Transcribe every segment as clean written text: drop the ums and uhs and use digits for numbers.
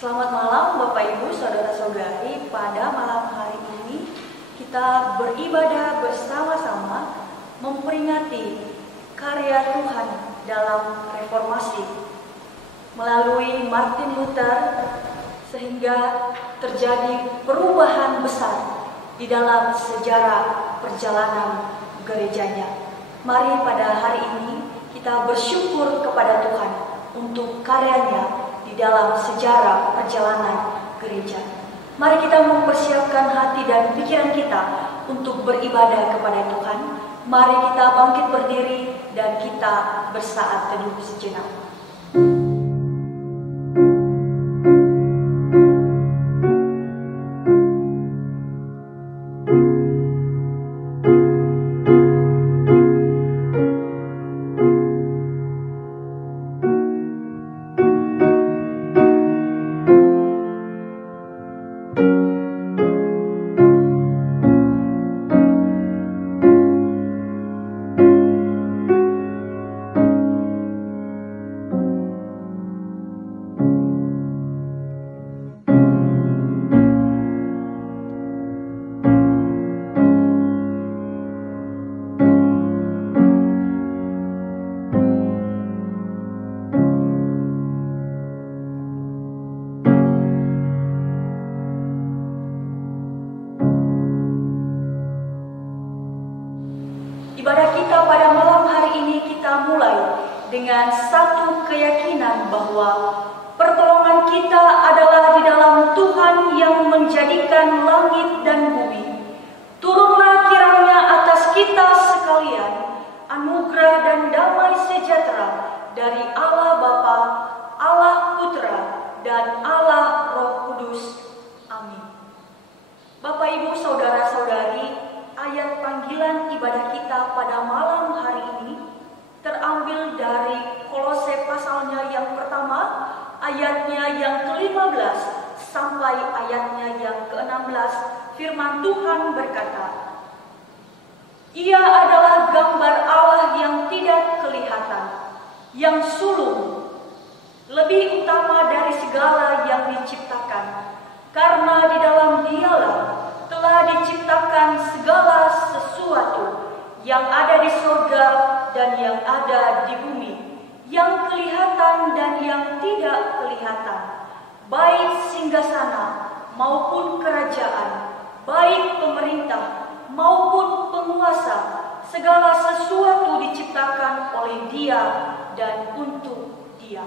Selamat malam Bapak Ibu, Saudara-saudari. Pada malam hari ini kita beribadah bersama-sama memperingati karya Tuhan dalam reformasi melalui Martin Luther, sehingga terjadi perubahan besar di dalam sejarah perjalanan gerejanya. Mari pada hari ini kita bersyukur kepada Tuhan untuk karyanya di dalam sejarah perjalanan gereja. Mari kita mempersiapkan hati dan pikiran kita untuk beribadah kepada Tuhan. Mari kita bangkit berdiri dan kita bersaat teduh sejenak. Ibadah kita pada malam hari ini kita mulai dengan satu keyakinan bahwa pertolongan kita adalah di dalam Tuhan yang menjadikan langit dan bumi. Turunlah kiranya atas kita sekalian anugerah dan damai sejahtera dari Allah Bapa, Allah Putra, dan Allah Roh Kudus. Amin. Bapak Ibu Saudara-saudari, ayat panggilan ibadah kita pada malam hari ini terambil dari Kolose pasalnya yang pertama, ayatnya yang ke-15 sampai ayatnya yang ke-16. Firman Tuhan berkata, Ia adalah gambar Allah yang tidak kelihatan, yang sulung, lebih utama dari segala yang diciptakan, karena di dalam Dialah telah diciptakan segala sesuatu yang ada di surga dan yang ada di bumi, yang kelihatan dan yang tidak kelihatan, baik singgasana maupun kerajaan, baik pemerintah maupun penguasa. Segala sesuatu diciptakan oleh Dia dan untuk Dia.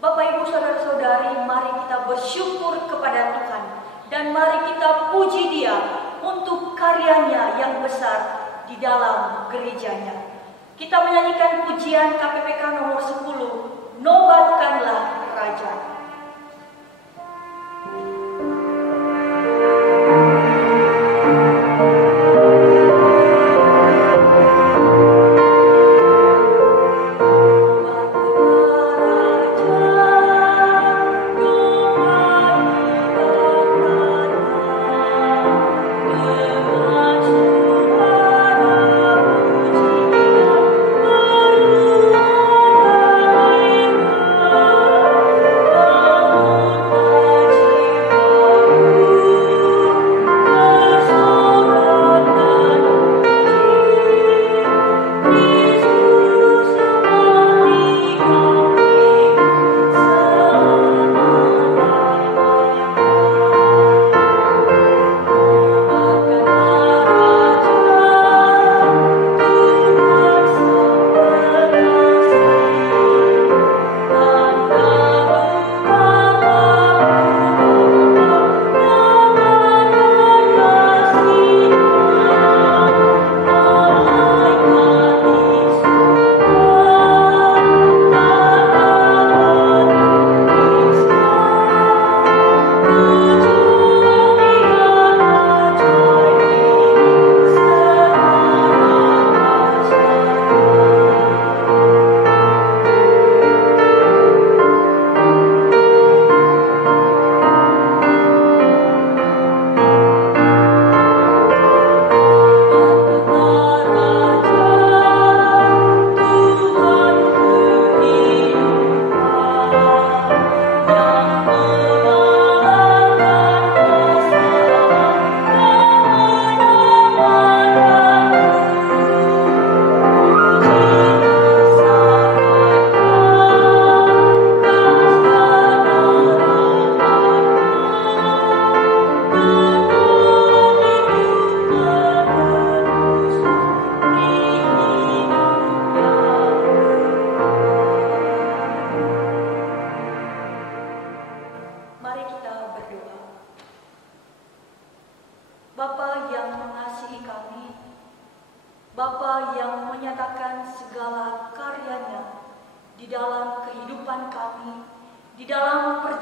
Bapak Ibu Saudara-saudari, mari kita bersyukur kepada Tuhan. Dan mari kita puji Dia untuk karyanya yang besar di dalam gerejanya. Kita menyanyikan pujian KPPK nomor 10, Nobatkanlah Raja. Oh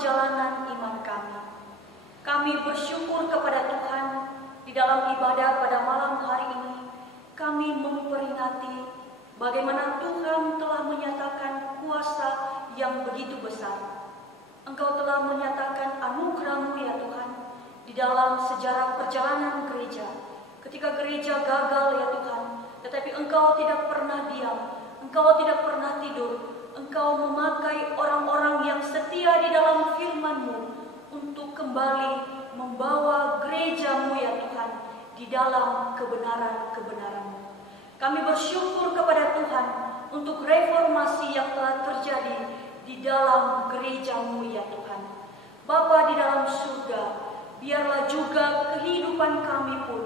perjalanan iman kami. Kami bersyukur kepada Tuhan di dalam ibadah pada malam hari ini. Kami memperingati bagaimana Tuhan telah menyatakan kuasa yang begitu besar. Engkau telah menyatakan anugerah-Mu ya Tuhan di dalam sejarah perjalanan gereja. Ketika gereja gagal ya Tuhan, tetapi Engkau tidak pernah diam, Engkau tidak pernah tidur. Engkau memakai orang-orang yang setia di dalam firman-Mu untuk kembali membawa gereja-Mu ya Tuhan di dalam kebenaran-kebenaran-Mu. Kami bersyukur kepada Tuhan untuk reformasi yang telah terjadi di dalam gereja-Mu ya Tuhan. Bapa di dalam surga, biarlah juga kehidupan kami pun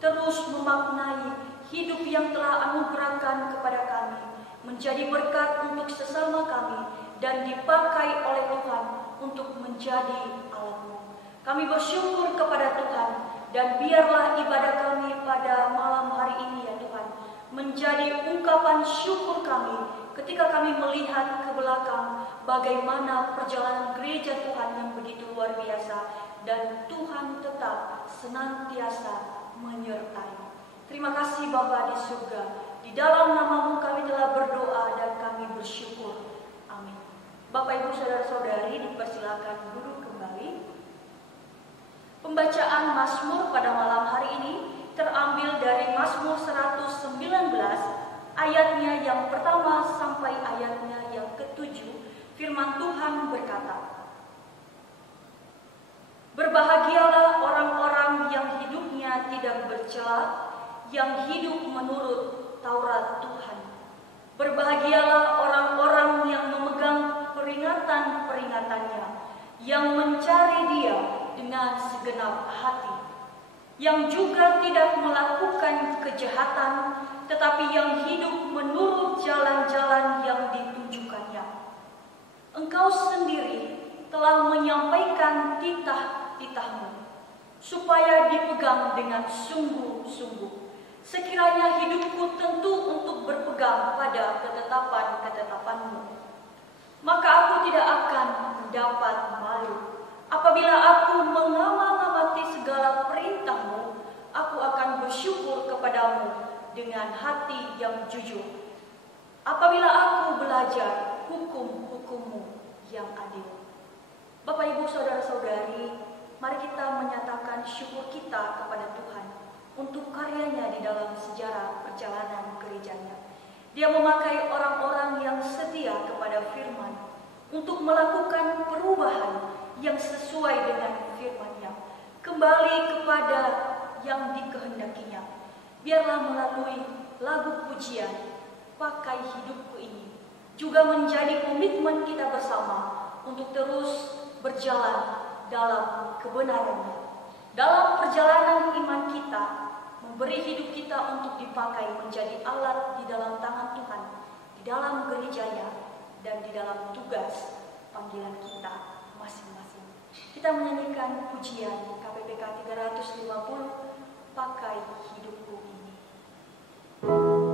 terus memaknai hidup yang telah anugerahkan kepada kami, menjadi berkat untuk sesama kami dan dipakai oleh Tuhan untuk menjadi alat-Mu. Kami bersyukur kepada Tuhan dan biarlah ibadah kami pada malam hari ini ya Tuhan menjadi ungkapan syukur kami ketika kami melihat ke belakang bagaimana perjalanan gereja Tuhan yang begitu luar biasa dan Tuhan tetap senantiasa menyertai. Terima kasih Bapa di surga. Di dalam nama-Mu kami telah berdoa dan kami bersyukur. Amin. Bapak Ibu Saudara-saudari dipersilakan duduk kembali. Pembacaan Mazmur pada malam hari ini terambil dari Mazmur 119 ayatnya yang pertama sampai ayatnya yang ke-7. Firman Tuhan berkata, "Berbahagialah orang-orang yang hidupnya tidak bercela, yang hidup menurut Taurat Tuhan. Berbahagialah orang-orang yang memegang peringatan-peringatannya, yang mencari Dia dengan segenap hati, yang juga tidak melakukan kejahatan, tetapi yang hidup menurut jalan-jalan yang ditunjukkannya. Engkau sendiri telah menyampaikan titah-titah-Mu, supaya dipegang dengan sungguh-sungguh. Sekiranya hidupku tentu untuk berpegang pada ketetapan-ketetapan-Mu, maka aku tidak akan mendapat malu. Apabila aku mengamati segala perintah-Mu, aku akan bersyukur kepadamu dengan hati yang jujur. Apabila aku belajar hukum-hukum-Mu yang adil." Bapak, Ibu, Saudara-saudari, mari kita menyatakan syukur kita kepada Tuhan untuk karyanya di dalam sejarah perjalanan gerejanya. Dia memakai orang-orang yang setia kepada firman untuk melakukan perubahan yang sesuai dengan firman-Nya, kembali kepada yang dikehendakinya. Biarlah melalui lagu pujian, "Pakai Hidupku Ini," juga menjadi komitmen kita bersama untuk terus berjalan dalam kebenaran-Nya. Dalam perjalanan iman kita, memberi hidup kita untuk dipakai menjadi alat di dalam tangan Tuhan, di dalam gerejanya, dan di dalam tugas panggilan kita masing-masing. Kita menyanyikan pujian KPPK 350, "Pakai Hidupku Ini." Oh,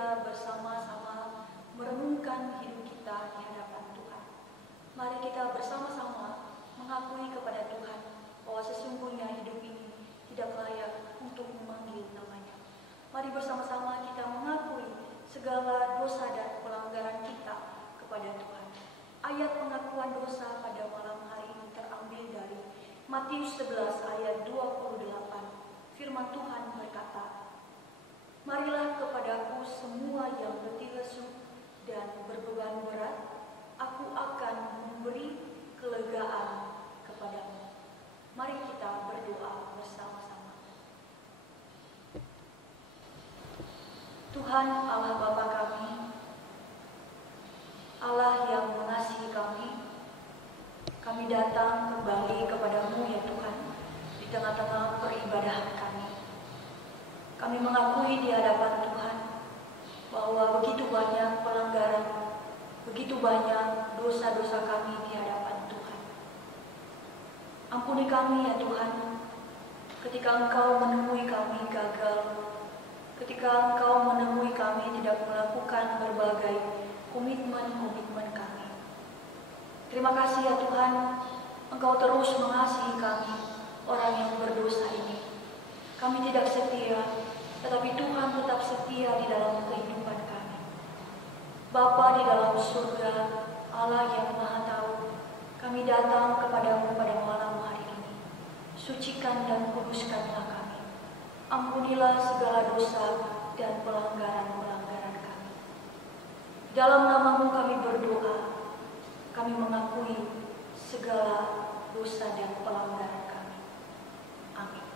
kita bersama-sama merenungkan hidup kita di hadapan Tuhan. Mari kita bersama-sama mengakui kepada Tuhan bahwa sesungguhnya hidup ini tidak layak untuk memanggil namanya. Mari bersama-sama kita mengakui segala dosa dan pelanggaran kita kepada Tuhan. Ayat pengakuan dosa pada malam hari ini terambil dari Matius 11 ayat 28. Firman Tuhan berkata, "Marilah kepadaku semua yang letih lesu dan berbeban berat, aku akan memberi kelegaan kepadamu." Mari kita berdoa bersama-sama. Tuhan Allah Bapa kami, Allah yang mengasihi kami datang kembali kepadamu ya Tuhan, di tengah-tengah peribadahan kami. Kami mengakui di hadapan Tuhan bahwa begitu banyak pelanggaran, begitu banyak dosa-dosa kami di hadapan Tuhan. Ampuni kami ya Tuhan, ketika Engkau menemui kami gagal, ketika Engkau menemui kami tidak melakukan berbagai komitmen-komitmen kami. Terima kasih ya Tuhan, Engkau terus mengasihi kami, orang yang berdosa ini. Kami tidak setia, tetapi Tuhan tetap setia di dalam kehidupan kami. Bapa di dalam surga, Allah yang Maha Tahu, kami datang kepadamu pada malam hari ini. Sucikan dan kuduskanlah kami. Ampunilah segala dosa dan pelanggaran-pelanggaran kami. Dalam nama-Mu kami berdoa, kami mengakui segala dosa dan pelanggaran kami. Amin.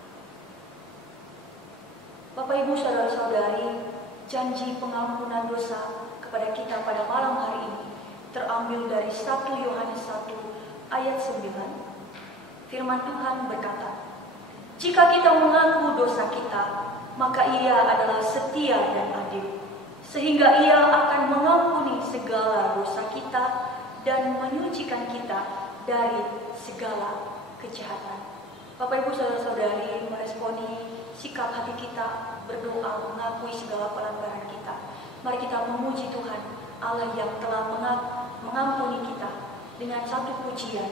Bapak Ibu Saudara-saudari, janji pengampunan dosa kepada kita pada malam hari ini terambil dari 1 Yohanes 1 ayat 9. Firman Tuhan berkata, "Jika kita mengaku dosa kita, maka Ia adalah setia dan adil, sehingga Ia akan mengampuni segala dosa kita dan menyucikan kita dari segala kejahatan." Bapak Ibu Saudara-saudari, meresponi sikap hati kita berdoa mengakui segala pelanggaran kita. Mari kita memuji Tuhan Allah yang telah mengampuni kita dengan satu pujian.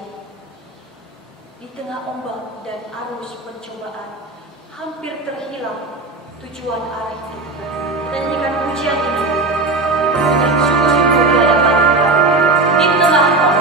Di tengah ombak dan arus pencobaan, hampir terhilang tujuan arah hidup. Kita nyanyikan pujian ini dengan sungguh-sungguh di hadapan Tuhan di tengah ombak.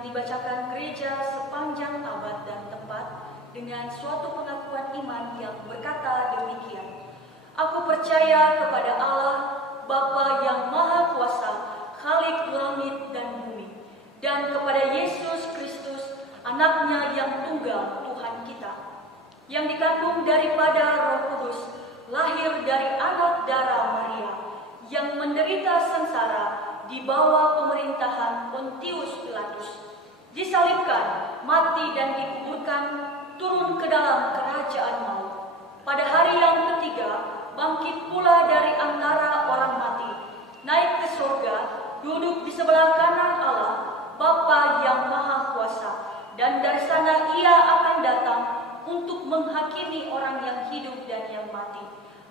yang dibacakan gereja sepanjang abad dan tempat dengan suatu pengakuan iman yang berkata demikian. Aku percaya kepada Allah, Bapa yang Maha Kuasa, Khalik langit dan bumi, dan kepada Yesus Kristus, Anaknya yang tunggal Tuhan kita, yang dikandung daripada Roh Kudus, lahir dari anak darah Maria, yang menderita sengsara di bawah pemerintahan Pontius Pilatus, disalibkan, mati dan dikuburkan, turun ke dalam kerajaan maut. Pada hari yang ketiga, bangkit pula dari antara orang mati, naik ke surga, duduk di sebelah kanan Allah, Bapa yang Maha Kuasa, dan dari sana Ia akan datang untuk menghakimi orang yang hidup dan yang mati.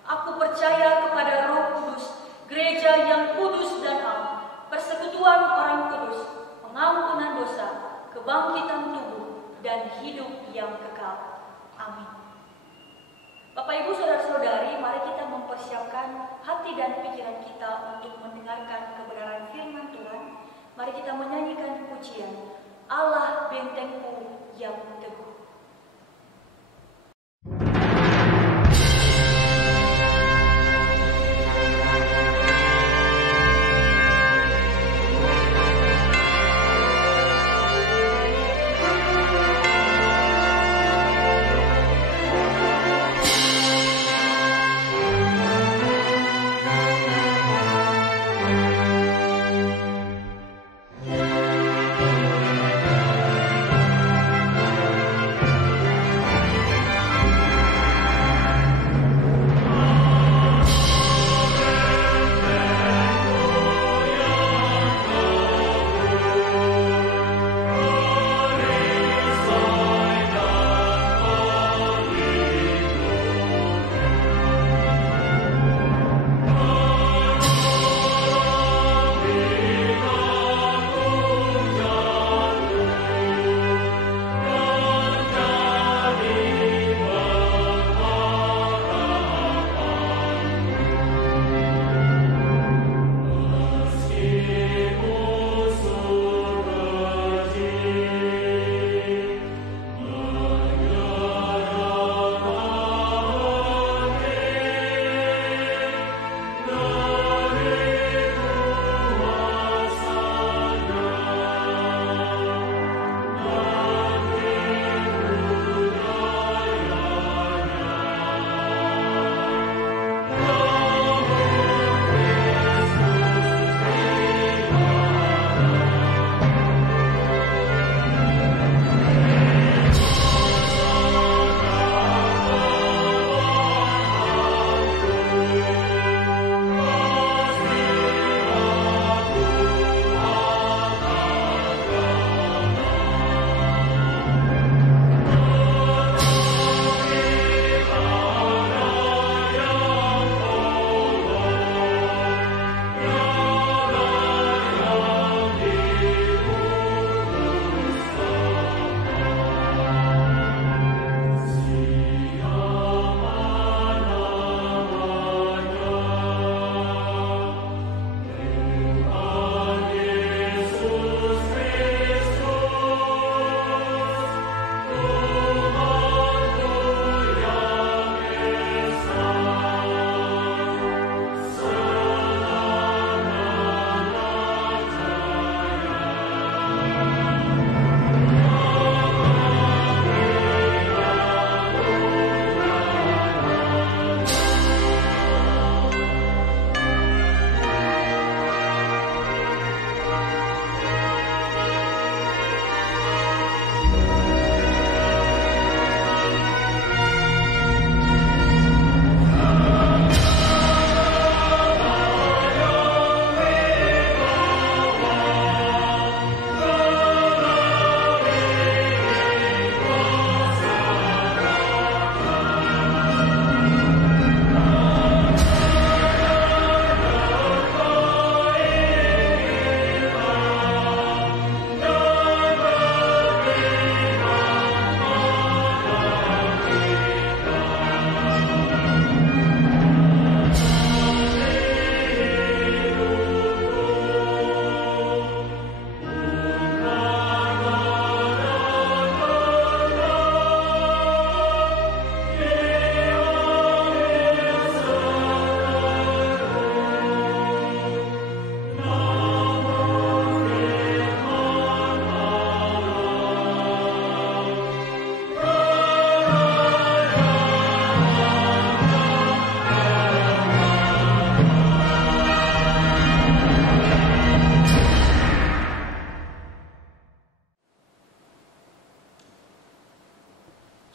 Aku percaya kepada Roh Kudus, gereja yang kudus dan am, persekutuan orang kudus, pengampunan dosa, kebangkitan tubuh, dan hidup yang kekal. Amin. Bapak, Ibu, Saudara-saudari, mari kita mempersiapkan hati dan pikiran kita untuk mendengarkan kebenaran firman Tuhan. Mari kita menyanyikan pujian Allah bentengku yang teguh.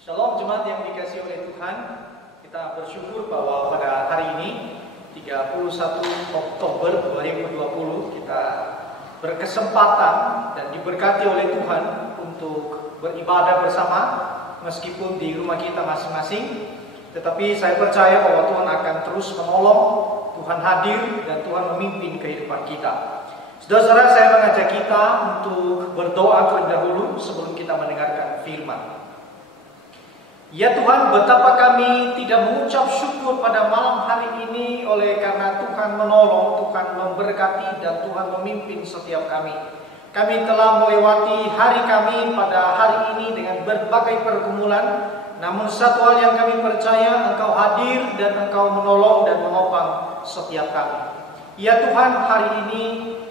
Shalom jemaat yang dikasihi oleh Tuhan. Kita bersyukur bahwa pada hari ini 31 Oktober 2020 kita berkesempatan dan diberkati oleh Tuhan untuk beribadah bersama meskipun di rumah kita masing-masing. Tetapi saya percaya bahwa Tuhan akan terus menolong, Tuhan hadir dan Tuhan memimpin kehidupan kita. Saudara-saudara, saya mengajak kita untuk berdoa terlebih dahulu sebelum kita mendengarkan firman. Ya Tuhan, betapa kami tidak mengucap syukur pada malam hari ini oleh karena Tuhan menolong, Tuhan memberkati dan Tuhan memimpin setiap kami. Kami telah melewati hari kami pada hari ini dengan berbagai pergumulan. Namun satu hal yang kami percaya, Engkau hadir dan Engkau menolong dan menopang setiap kami. Ya Tuhan, hari ini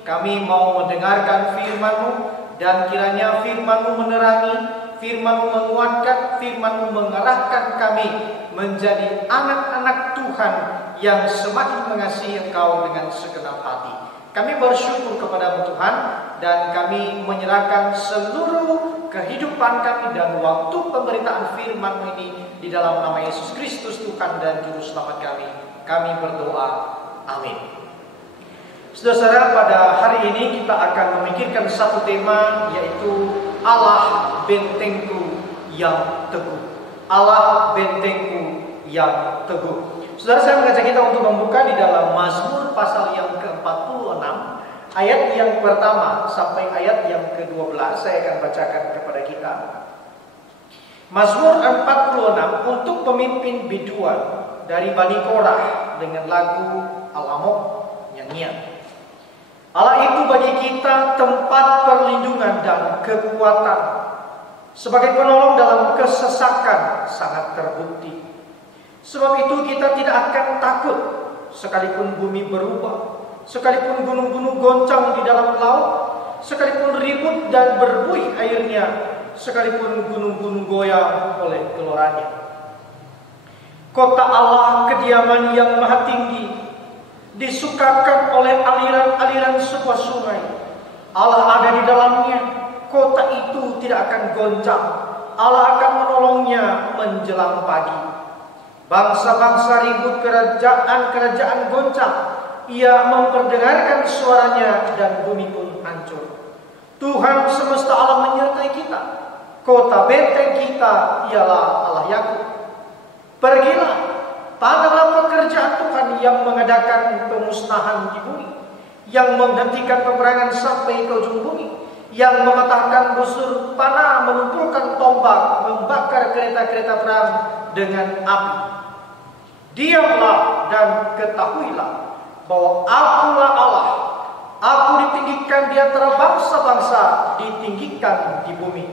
kami mau mendengarkan firman-Mu dan kiranya firman-Mu menerangi, firman-Mu menguatkan, firman-Mu mengarahkan kami menjadi anak-anak Tuhan yang semakin mengasihi Engkau dengan segenap hati. Kami bersyukur kepada-Mu Tuhan dan kami menyerahkan seluruh kehidupan kami dan waktu pemberitaan firman-Mu ini di dalam nama Yesus Kristus Tuhan dan Juru Selamat kami. Kami berdoa. Amin. Saudara-saudara, pada hari ini kita akan memikirkan satu tema, yaitu Allah bentengku yang teguh. Allah bentengku yang teguh. Saudara, saya mengajak kita untuk membuka di dalam Mazmur pasal yang ke-46, ayat yang pertama sampai ayat yang ke-12. Saya akan bacakan kepada kita. Mazmur 46 untuk pemimpin biduan dari Bani Korah dengan lagu Al-Amok, nyanyian. Allah itu bagi kita tempat perlindungan dan kekuatan. Sebagai penolong dalam kesesakan sangat terbukti. Sebab itu kita tidak akan takut sekalipun bumi berubah, sekalipun gunung-gunung goncang di dalam laut, sekalipun ribut dan berbuih airnya, sekalipun gunung-gunung goyang oleh geloranya. Kota Allah, kediaman yang maha tinggi, disukakan oleh aliran-aliran sebuah sungai. Allah ada di dalamnya. Kota itu tidak akan goncang. Allah akan menolongnya menjelang pagi. Bangsa-bangsa ribut, kerajaan-kerajaan goncang. Ia memperdengarkan suaranya dan bumi pun hancur. Tuhan semesta alam menyertai kita. Kota benteng kita ialah Allah Yakub. Pergilah, pandanglah pekerjaan Tuhan yang mengadakan pemusnahan di bumi, yang menghentikan peperangan sampai ke ujung bumi, yang mematahkan busur panah, mengumpulkan tombak, membakar kereta-kereta perang dengan api. Diamlah dan ketahuilah bahwa Akulah Allah. Aku ditinggikan di antara bangsa-bangsa, ditinggikan di bumi.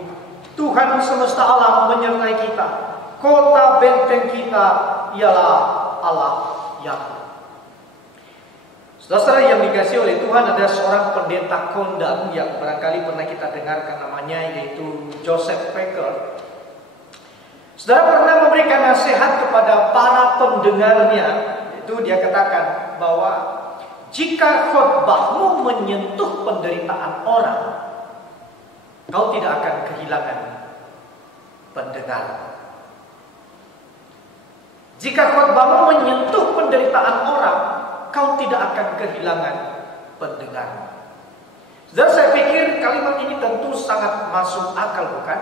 Tuhan semesta alam menyertai kita. Kota benteng kita ialah Allah Yakub. Saudara yang dikasihi oleh Tuhan, ada seorang pendeta kondang yang barangkali pernah kita dengarkan namanya, yaitu Joseph Packer. Saudara pernah memberikan nasihat kepada para pendengarnya. Itu dia katakan bahwa jika khotbahmu menyentuh penderitaan orang, kau tidak akan kehilangan pendengar. Jika khotbahmu menyentuh penderitaan orang, kau tidak akan kehilangan pendengar. Saudara, saya pikir kalimat ini tentu sangat masuk akal, bukan?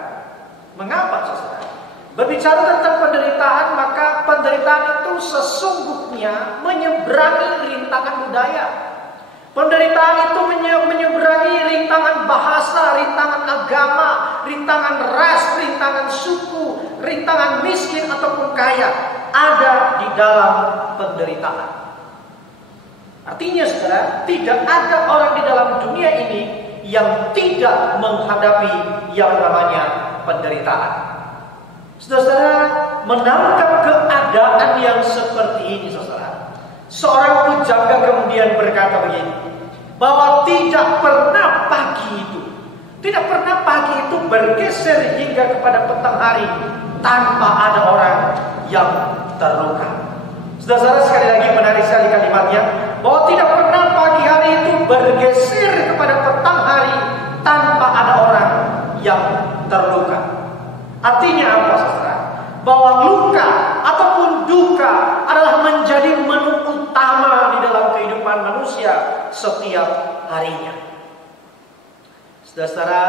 Mengapa, saudara? Berbicara tentang penderitaan, maka penderitaan itu sesungguhnya menyeberangi rintangan budaya. Penderitaan itu menyeberangi rintangan bahasa, rintangan agama, rintangan ras, rintangan suku, rintangan miskin ataupun kaya. Ada di dalam penderitaan. Artinya, saudara, tidak ada orang di dalam dunia ini yang tidak menghadapi yang namanya penderitaan. Saudara, menangkap keadaan yang seperti ini, saudara, seorang pujangga kemudian berkata begini, bahwa tidak pernah pagi itu bergeser hingga kepada petang hari tanpa ada orang yang terluka. Saudara, sekali lagi menarik sekali kalimatnya, bahwa tidak pernah pagi hari itu bergeser kepada petang hari tanpa ada orang yang terluka. Artinya apa, saudara? bahwa luka ataupun duka adalah menjadi menu utama di dalam kehidupan manusia setiap harinya. Saudara-saudara,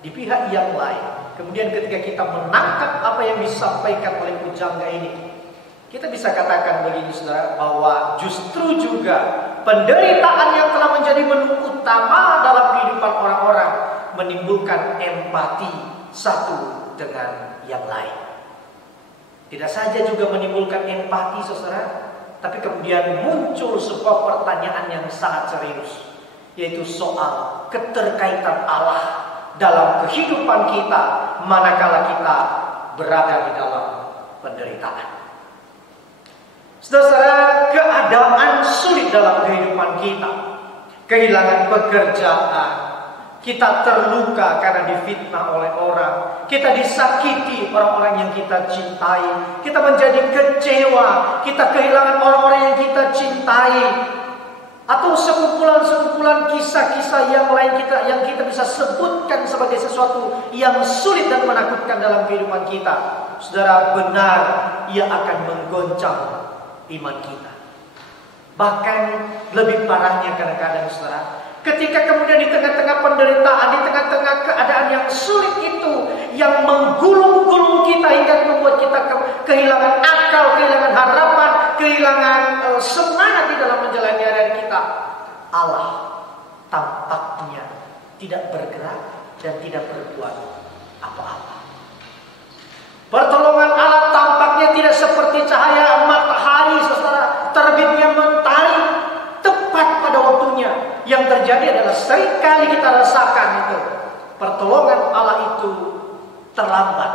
di pihak yang lain, kemudian ketika kita menangkap apa yang disampaikan oleh pujangga ini, kita bisa katakan begini saudara, bahwa justru juga penderitaan yang telah menjadi menu utama dalam kehidupan orang-orang menimbulkan empati satu dengan yang lain. Tidak saja juga menimbulkan empati saudara, tapi kemudian muncul sebuah pertanyaan yang sangat serius, yaitu soal keterkaitan Allah dalam kehidupan kita manakala kita berada di dalam penderitaan. Saudara, keadaan sulit dalam kehidupan kita, kehilangan pekerjaan, kita terluka karena difitnah oleh orang, kita disakiti orang-orang yang kita cintai, kita menjadi kecewa, kita kehilangan orang-orang yang kita cintai, atau sekumpulan-sekumpulan kisah-kisah yang lain yang kita bisa sebutkan sebagai sesuatu yang sulit dan menakutkan dalam kehidupan kita. Saudara, benar ia akan menggoncang iman kita. Bahkan lebih parahnya kadang-kadang saudara, ketika kemudian di tengah-tengah penderitaan, di tengah-tengah keadaan yang sulit itu, yang menggulung-gulung kita hingga membuat kita kehilangan akal, kehilangan harapan, kehilangan semangat di dalam menjalani hari kita, Allah tampaknya tidak bergerak dan tidak berbuat apa-apa. Pertolongan Allah tampaknya tidak seperti cahaya matahari saudara, terbitnya mentari tepat pada waktunya. Yang terjadi adalah seringkali kita rasakan itu, pertolongan Allah itu terlambat.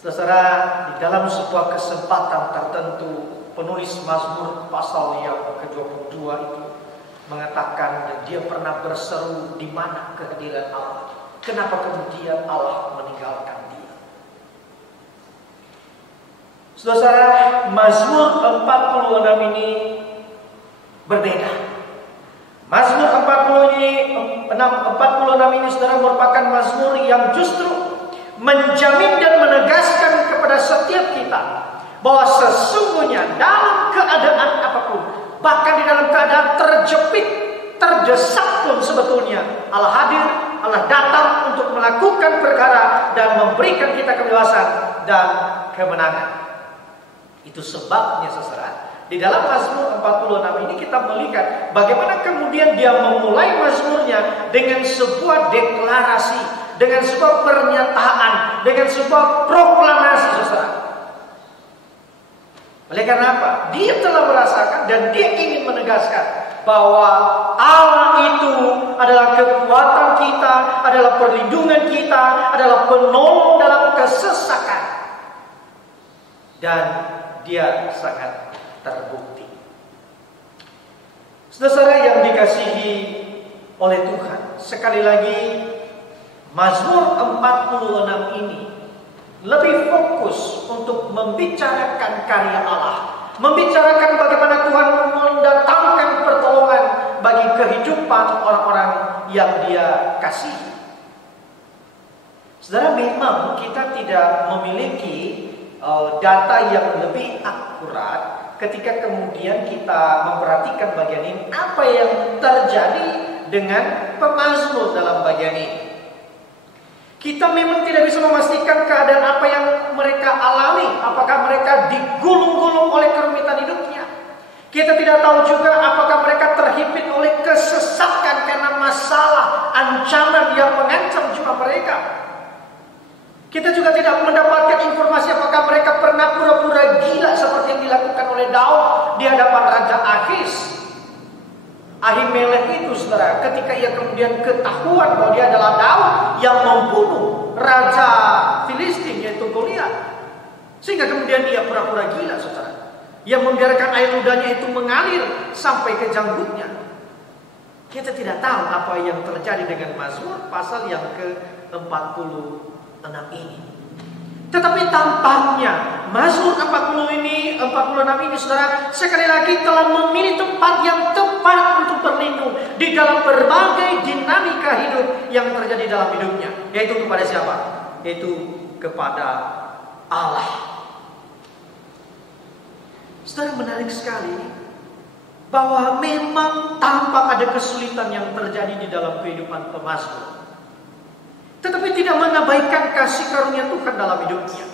Saudara, di dalam sebuah kesempatan tertentu, penulis Mazmur pasal yang ke-22 itu mengatakan, dan dia pernah berseru, di mana kehadiran Allah? Kenapa kemudian Allah meninggalkan dia? Saudara, Mazmur 46 ini berbeda. Mazmur 46 ini saudara merupakan mazmur yang justru menjamin dan menegaskan kepada setiap kita bahwa sesungguhnya dalam keadaan apapun, bahkan di dalam keadaan terjepit, terdesak pun sebetulnya Allah hadir, Allah datang untuk melakukan perkara dan memberikan kita kebebasan dan kemenangan. Itu sebabnya saudara, di dalam Mazmur 46 ini kita melihat bagaimana kemudian dia memulai mazmurnya dengan sebuah deklarasi, dengan sebuah pernyataan, dengan sebuah proklamasi saudara. Oleh karena apa? Dia telah merasakan dan dia ingin menegaskan bahwa Allah itu adalah kekuatan kita, adalah perlindungan kita, adalah penolong dalam kesesakan. Dan dia sangat terbukti. Saudara yang dikasihi oleh Tuhan, sekali lagi Mazmur 46 ini lebih fokus untuk membicarakan karya Allah, membicarakan bagaimana Tuhan mendatangkan pertolongan bagi kehidupan orang-orang yang Dia kasihi. Saudara, memang kita tidak memiliki data yang lebih akurat ketika kemudian kita memperhatikan bagian ini, apa yang terjadi dengan pemazmur dalam bagian ini. Kita memang tidak bisa memastikan keadaan apa yang mereka alami, apakah mereka digulung-gulung oleh kerumitan hidupnya. Kita tidak tahu juga apakah mereka terhimpit oleh kesesakan karena masalah, ancaman yang mengancam jiwa mereka. Kita juga tidak mendapatkan informasi apakah mereka pernah pura-pura gila seperti yang dilakukan oleh Daud di hadapan Raja Akhis. Ahimelek itu saudara, ketika ia kemudian ketahuan bahwa dia adalah Daud yang membunuh Raja Filistin yaitu Goliat, sehingga kemudian ia pura-pura gila saudara, yang membiarkan air ludahnya itu mengalir sampai ke janggutnya. Kita tidak tahu apa yang terjadi dengan Mazmur pasal yang ke-46 ini. Tetapi tampaknya Mazmur 46 ini saudara, sekali lagi telah memilih tempat yang tepat untuk berlindung di dalam berbagai dinamika hidup yang terjadi dalam hidupnya. Yaitu kepada siapa? yaitu kepada Allah. Saudara, menarik sekali bahwa memang tampak ada kesulitan yang terjadi di dalam kehidupan pemazmur, tetapi tidak mengabaikan kasih karunia Tuhan dalam hidupnya.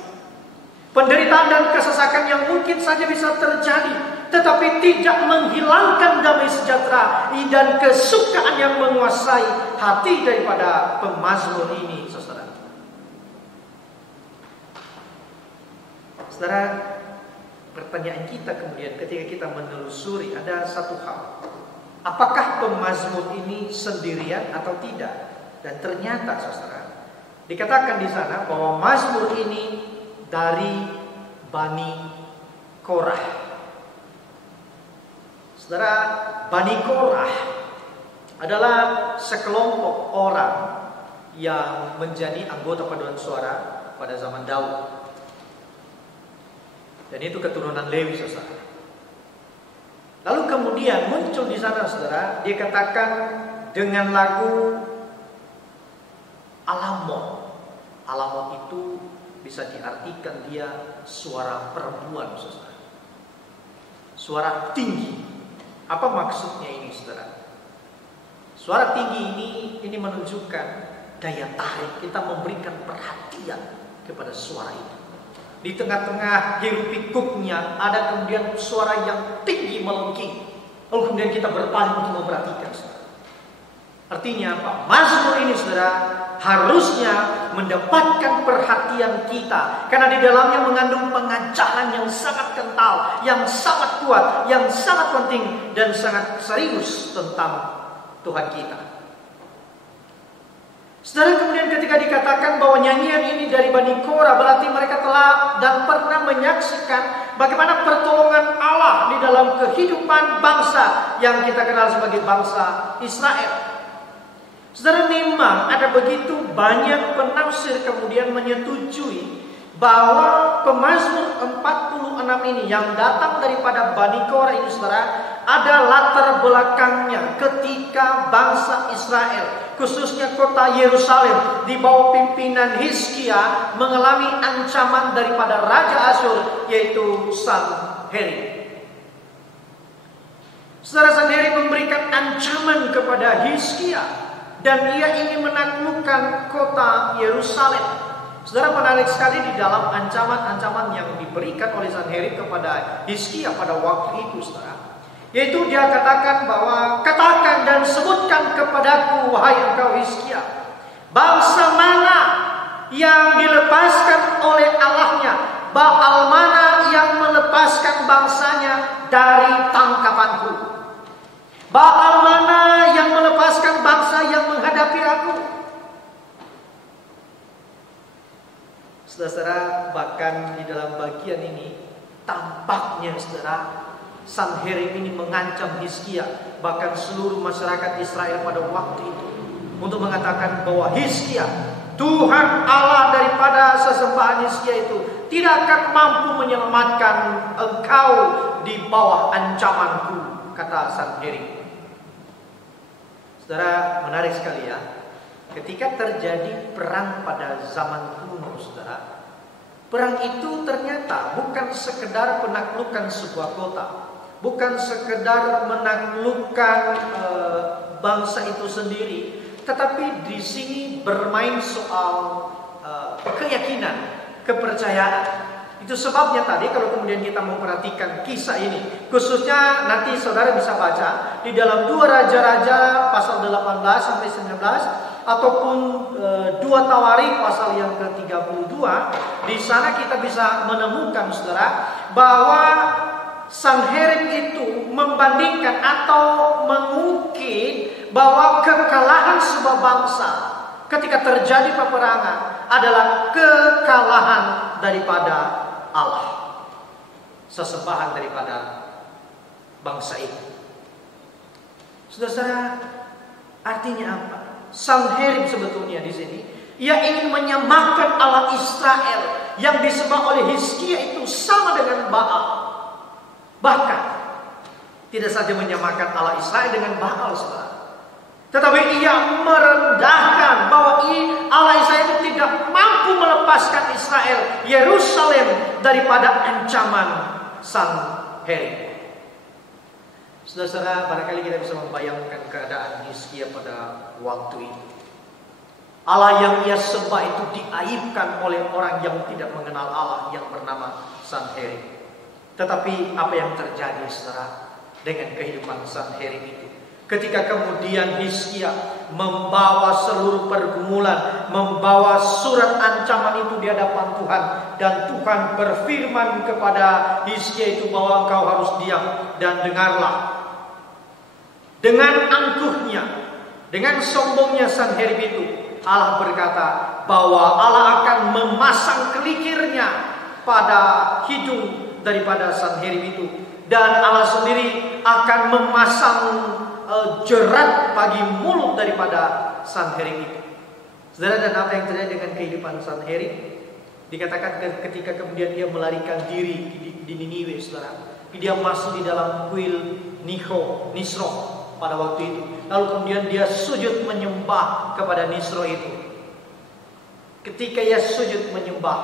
Penderitaan dan kesesakan yang mungkin saja bisa terjadi, tetapi tidak menghilangkan damai sejahtera dan kesukaan yang menguasai hati daripada pemazmur ini, saudara. Saudara, pertanyaan kita kemudian ketika kita menelusuri ada satu hal. Apakah pemazmur ini sendirian atau tidak? Dan ternyata, saudara, dikatakan di sana bahwa mazmur ini dari Bani Korah. Saudara, Bani Korah adalah sekelompok orang yang menjadi anggota paduan suara pada zaman Daud. Dan itu keturunan Lewi, saudara. Lalu kemudian muncul di sana, saudara, dia katakan dengan lagu Alamon. Alamon itu bisa diartikan dia suara perempuan, saudara. Suara tinggi. Apa maksudnya ini, saudara? Suara tinggi ini menunjukkan daya tarik. Kita memberikan perhatian kepada suara itu. Di tengah-tengah hiruk pikuknya ada kemudian suara yang tinggi melengking. Lalu kemudian kita berpaling untuk memperhatikan, saudara. Artinya apa? Mazmur ini, saudara, harusnya mendapatkan perhatian kita, karena di dalamnya mengandung pengajaran yang sangat kental, yang sangat kuat, yang sangat penting dan sangat serius tentang Tuhan kita. Saudara, kemudian ketika dikatakan bahwa nyanyian ini dari Bani Korah, berarti mereka telah dan pernah menyaksikan bagaimana pertolongan Allah di dalam kehidupan bangsa yang kita kenal sebagai bangsa Israel. Saudara, memang ada begitu banyak penafsir kemudian menyetujui bahwa pemazmur 46 ini yang datang daripada Bani Korah ini, saudara, ada latar belakangnya ketika bangsa Israel, khususnya kota Yerusalem di bawah pimpinan Hizkia, mengalami ancaman daripada Raja Asyur, yaitu Sanherib. Saudara, Sanherib memberikan ancaman kepada Hizkia dan ia ingin menaklukkan kota Yerusalem. Saudara, menarik sekali di dalam ancaman-ancaman yang diberikan oleh Sanherib kepada Hizkia pada waktu itu, saudara, yaitu dia katakan bahwa katakan dan sebutkan kepadaku, wahai engkau Hizkia, bangsa mana yang dilepaskan oleh Allahnya, Baal mana yang melepaskan bangsanya dari tangkapanku, Baal mana yang melepaskan bangsa yang menghadapi aku. Saudara, bahkan di dalam bagian ini tampaknya, saudara, Sanherib ini mengancam Hizkia, bahkan seluruh masyarakat Israel pada waktu itu, untuk mengatakan bahwa Hizkia, Tuhan Allah daripada sesembahan Hizkia itu tidak akan mampu menyelamatkan engkau di bawah ancamanku, kata Sanherib. Saudara, menarik sekali ya, ketika terjadi perang pada zaman kuno, saudara, perang itu ternyata bukan sekedar penaklukan sebuah kota, bukan sekedar menaklukkan bangsa itu sendiri, tetapi di sini bermain soal keyakinan, kepercayaan. Itu sebabnya tadi kalau kemudian kita memperhatikan kisah ini, khususnya nanti saudara bisa baca di dalam 2 Raja-Raja pasal 18 sampai 19, ataupun 2 Tawarikh pasal yang ke-32. Di sana kita bisa menemukan, saudara, bahwa Sanherib itu membandingkan atau mengukir bahwa kekalahan sebuah bangsa ketika terjadi peperangan adalah kekalahan daripada Allah, sesembahan daripada bangsa itu. Saudara, artinya apa? Sanherib sebetulnya di sini ia ingin menyamakan Allah Israel yang disembah oleh Hizkia itu sama dengan Baal. Bahkan tidak saja menyamakan Allah Israel dengan Baal, saudara, tetapi ia merendahkan bahwa Allah Israel itu tidak mampu Israel, Yerusalem daripada ancaman Sanherib. Saudara-saudara, barangkali kita bisa membayangkan keadaan Hizkia pada waktu itu. Allah yang ia sembah itu diaibkan oleh orang yang tidak mengenal Allah yang bernama Sanherib. Tetapi apa yang terjadi, saudara, dengan kehidupan Sanherib itu? Ketika kemudian Hizkia membawa seluruh pergumulan, membawa surat ancaman itu di hadapan Tuhan, dan Tuhan berfirman kepada Hizkia itu bahwa engkau harus diam dan dengarlah. Dengan angkuhnya, dengan sombongnya Sanherib itu, Allah berkata bahwa Allah akan memasang kelikirnya pada hidung daripada Sanherib itu, dan Allah sendiri akan memasang jerat bagi mulut daripada Sanherib itu. Saudara, dan apa yang terjadi dengan kehidupan Sanherib? Dikatakan ketika kemudian dia melarikan diri di Niniwe, saudara, dia masih di dalam kuil Nisro pada waktu itu. Lalu kemudian dia sujud menyembah kepada Nisro itu. Ketika ia sujud menyembah,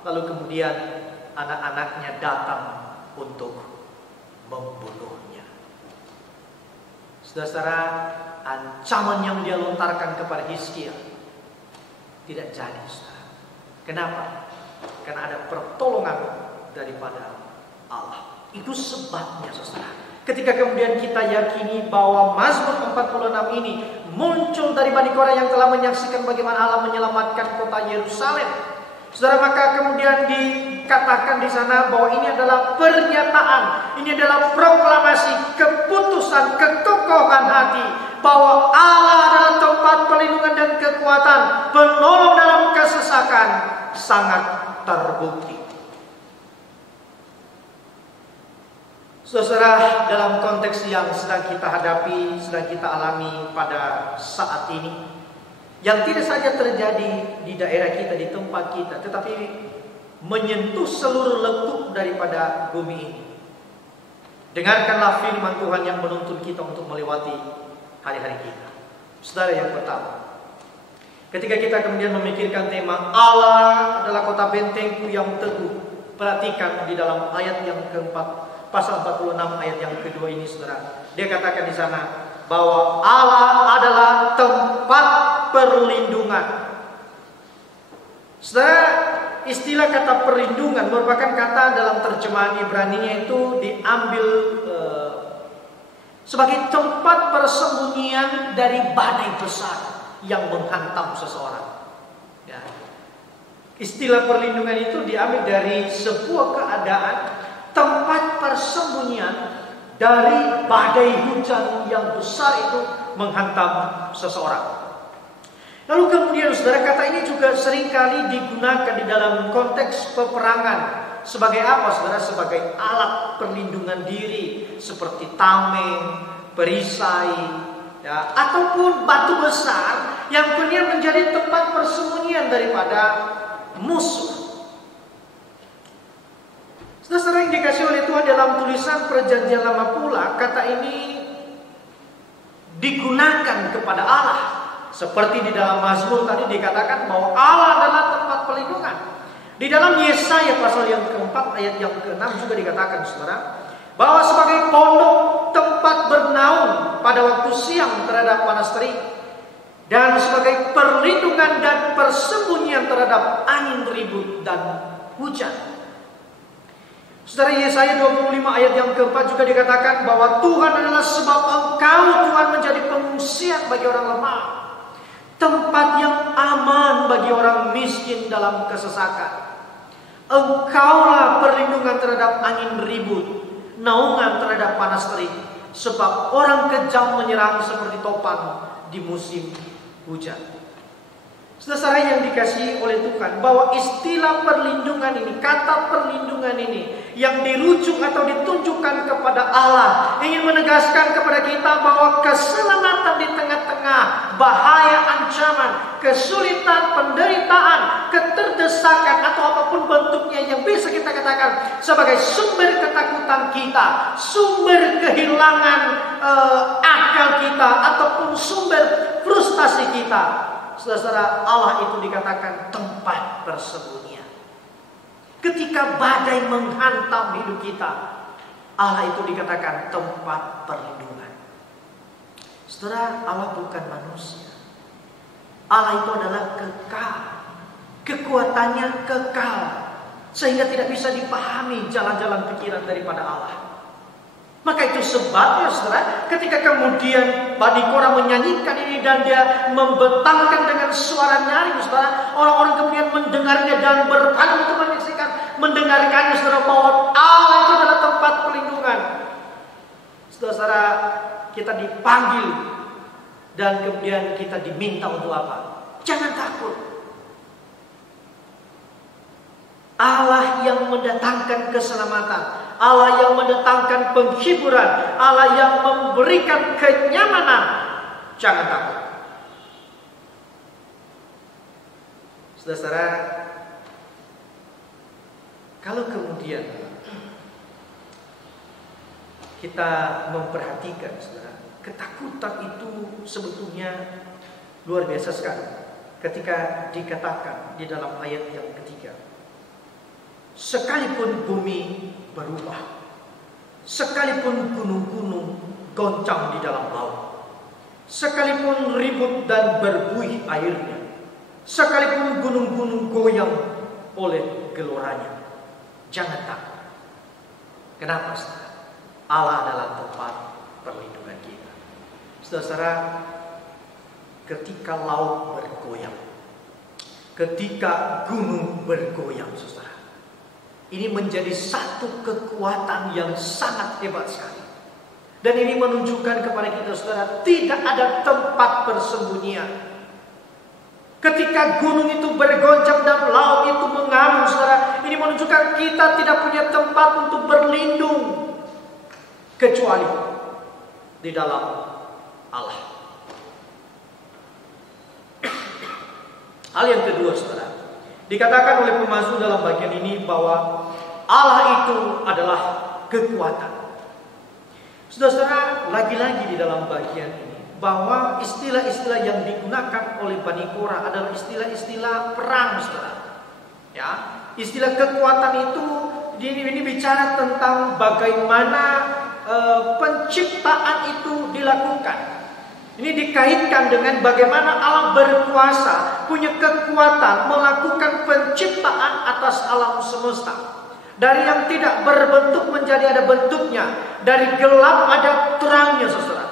lalu kemudian anak-anaknya datang untuk membunuhnya. Saudara-saudara, ancaman yang dia lontarkan kepada Hizkia tidak jadi, saudara. Kenapa? Karena ada pertolongan daripada Allah. Itu sebabnya, saudara, ketika kemudian kita yakini bahwa Mazmur 46 ini muncul dari Bani Korah yang telah menyaksikan bagaimana Allah menyelamatkan kota Yerusalem, saudara, maka kemudian dikatakan di sana bahwa ini adalah pernyataan, ini adalah proklamasi keputusan, kekokohan hati bahwa Allah adalah tempat perlindungan dan kekuatan, penolong dalam kesesakan, sangat terbukti. Saudara, dalam konteks yang sedang kita hadapi, sedang kita alami pada saat ini, yang tidak saja terjadi di daerah kita, di tempat kita, tetapi menyentuh seluruh lekuk daripada bumi ini. Dengarkanlah firman Tuhan yang menuntun kita untuk melewati hari-hari kita. Saudara, yang pertama, ketika kita kemudian memikirkan tema Allah adalah kota bentengku yang teguh, perhatikan di dalam ayat yang keempat, pasal 46 ayat yang kedua ini, saudara. Dia katakan di sana bahwa Allah adalah tempat perlindungan. Saudara, istilah kata perlindungan merupakan kata dalam terjemahan Ibrani itu diambil sebagai tempat persembunyian dari badai besar yang menghantam seseorang. Ya. Istilah perlindungan itu diambil dari sebuah keadaan tempat persembunyian dari badai hujan yang besar itu menghantam seseorang. Lalu kemudian, saudara, kata ini juga seringkali digunakan di dalam konteks peperangan. Sebagai apa, saudara? Sebagai alat perlindungan diri, seperti tameng, perisai, ya, ataupun batu besar yang kemudian menjadi tempat persembunyian daripada musuh. Saudara yang dikasih oleh Tuhan, dalam tulisan Perjanjian Lama pula kata ini digunakan kepada Allah. Seperti di dalam Mazmur tadi dikatakan bahwa Allah adalah tempat perlindungan. Di dalam Yesaya pasal yang keempat ayat yang ke-6 juga dikatakan, saudara, bahwa sebagai pondok tempat bernaung pada waktu siang terhadap panas terik, dan sebagai perlindungan dan persembunyian terhadap angin ribut dan hujan. Saudara, Yesaya 25 ayat yang keempat juga dikatakan bahwa Tuhan adalah sebab engkau, Tuhan, menjadi pengungsian bagi orang lemah, tempat yang aman bagi orang miskin dalam kesesakan. Engkaulah perlindungan terhadap angin ribut, naungan terhadap panas terik, sebab orang kejam menyerang seperti topan di musim hujan. Saudara yang dikasihi oleh Tuhan, bahwa istilah perlindungan ini, kata perlindungan ini yang dirujuk atau ditunjukkan kepada Allah, ingin menegaskan kepada kita bahwa keselamatan di tengah-tengah bahaya, ancaman, kesulitan, penderitaan, keterdesakan atau apapun bentuknya yang bisa kita katakan sebagai sumber ketakutan kita, sumber kehilangan akal kita, ataupun sumber frustasi kita. Saudara, Allah itu dikatakan tempat persembunyian. Ketika badai menghantam hidup kita, Allah itu dikatakan tempat perlindungan. Saudara, Allah bukan manusia. Allah itu adalah kekal. Kekuatannya kekal, sehingga tidak bisa dipahami jalan-jalan pikiran daripada Allah. Maka itu sebabnya, saudara, ketika kemudian Bani Korah menyanyikan ini dan dia membentangkan dengan suara nyaring, saudara, orang-orang kemudian mendengarnya dan berpaling untuk menyaksikan, mendengarkannya, saudara, bahwa Allah itu adalah tempat perlindungan. Saudara, kita dipanggil dan kemudian kita diminta untuk apa? Jangan takut. Allah yang mendatangkan keselamatan, Allah yang mendatangkan penghiburan, Allah yang memberikan kenyamanan. Jangan takut. Saudara, kalau kemudian kita memperhatikan, saudara, ketakutan itu sebetulnya luar biasa sekali. Ketika dikatakan di dalam ayat yang ketiga, sekalipun bumi berubah, sekalipun gunung-gunung goncang di dalam laut, sekalipun ribut dan berbuih airnya, sekalipun gunung-gunung goyang oleh geloranya, jangan takut. Kenapa, saudara? Allah adalah tempat perlindungan kita. Saudara, ketika laut bergoyang, ketika gunung bergoyang, saudara, ini menjadi satu kekuatan yang sangat hebat sekali. Dan ini menunjukkan kepada kita, saudara, tidak ada tempat persembunyian. Ketika gunung itu bergoncang dan laut itu mengamuk, saudara, ini menunjukkan kita tidak punya tempat untuk berlindung kecuali di dalam Allah. Hal yang kedua, saudara, dikatakan oleh pemazmur dalam bagian ini bahwa Allah itu adalah kekuatan. Saudara, lagi-lagi di dalam bagian ini bahwa istilah-istilah yang digunakan oleh Bani Korah adalah istilah-istilah perang, saudara. Ya, istilah kekuatan itu ini bicara tentang bagaimana penciptaan itu dilakukan. Ini dikaitkan dengan bagaimana Allah berkuasa, punya kekuatan melakukan penciptaan atas alam semesta. Dari yang tidak berbentuk menjadi ada bentuknya, dari gelap ada terangnya, saudara.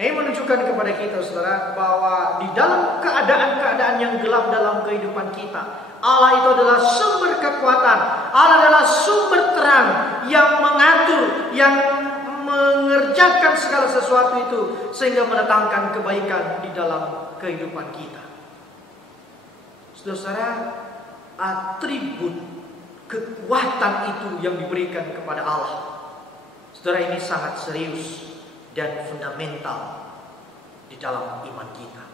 Ini menunjukkan kepada kita, saudara, bahwa di dalam keadaan-keadaan yang gelap dalam kehidupan kita, Allah itu adalah sumber kekuatan, Allah adalah sumber terang yang mengatur, yang mengerjakan segala sesuatu itu sehingga mendatangkan kebaikan di dalam kehidupan kita. Saudara, atribut kekuatan itu yang diberikan kepada Allah, saudara, ini sangat serius dan fundamental di dalam iman kita.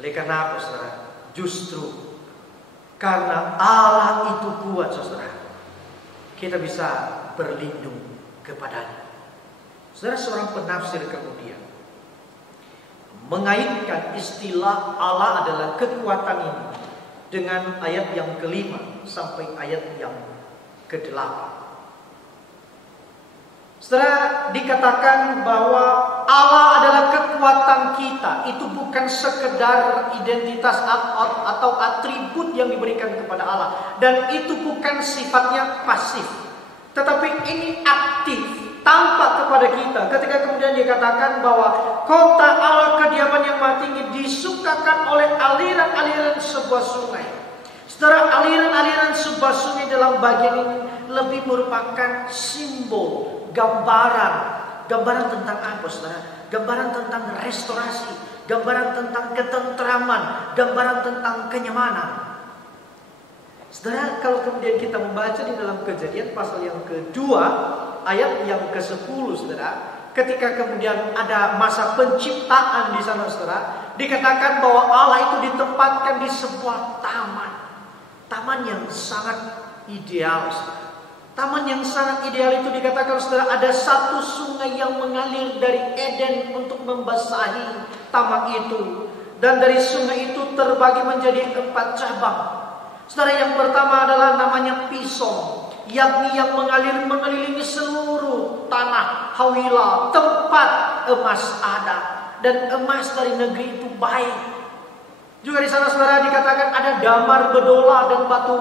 Oleh karena apa, saudara? Justru karena Allah itu kuat, saudara, kita bisa berlindung kepadanya. Saudara, seorang penafsir kemudian mengaitkan istilah Allah adalah kekuatan ini dengan ayat yang ke-5 sampai ayat yang ke-8. Saudara, dikatakan bahwa Allah adalah kekuatan kita. Itu bukan sekedar identitas atau atribut yang diberikan kepada Allah, dan itu bukan sifatnya pasif, tetapi ini aktif, tampak kepada kita. Ketika kemudian dikatakan bahwa kota Allah, kediaman yang maha tinggi, disukakan oleh aliran-aliran sebuah sungai. Saudara, aliran-aliran sebuah sungai dalam bagian ini lebih merupakan simbol, gambaran tentang apa, saudara? Gambaran tentang restorasi, gambaran tentang ketentraman, gambaran tentang kenyamanan. Saudara, kalau kemudian kita membaca di dalam Kejadian pasal yang kedua, ayat yang ke-10, saudara, ketika kemudian ada masa penciptaan di sana, saudara, dikatakan bahwa Allah itu ditempatkan di sebuah taman yang sangat ideal, saudara. Taman yang sangat ideal itu dikatakan, saudara, ada satu sungai yang mengalir dari Eden untuk membasahi taman itu, dan dari sungai itu terbagi menjadi 4 cabang. Saudara, yang pertama adalah namanya Pison, yakni yang mengelilingi seluruh tanah Hawilah, tempat emas ada, dan emas dari negeri itu baik. Juga di sana saudara dikatakan ada damar bedola dan batu